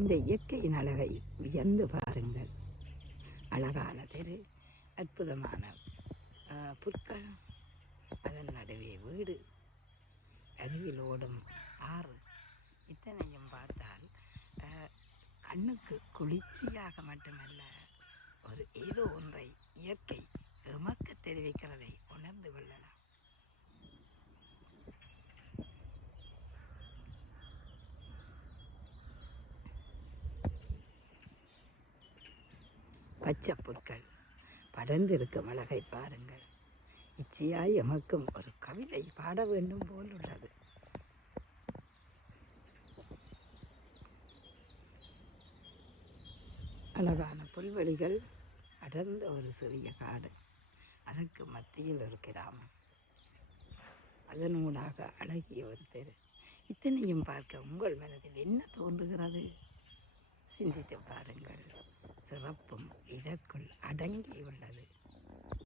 இந்த இயற்கையின் அழகை வியந்து பாருங்கள். அழகான தெரு, அற்புதமான புற்கள், அதன் நடுவே வீடு, அருகில் ஓடும் ஆறு, இத்தனையும் பார்த்தால் கண்ணுக்கு குளிர்ச்சியாக மட்டுமல்ல, ஒரு ஏதோ ஒன்றை இயற்கை எமக்கு தெரிவிக்கிறதை உணர்ந்து கொள்ளலாம். பச்சை புற்கள் படர்ந்திருக்கும் அழகை பாருங்கள். இச்சையாய் எமக்கும் ஒரு கவிதை பாட வேண்டும் போல் உள்ளது. அழகான புல்வெளிகள், அடர்ந்த ஒரு சிறிய காடு, அதற்கு மத்தியில் ஒரு கிராமம், அதனூடாக அழகிய ஒரு தெரு. இத்தனையும் பார்க்க உங்கள் மனதில் என்ன தோன்றுகிறது? சிந்தித்து பாருங்கள். சிறப்பும் இதற்குள் அடங்கியுள்ளது.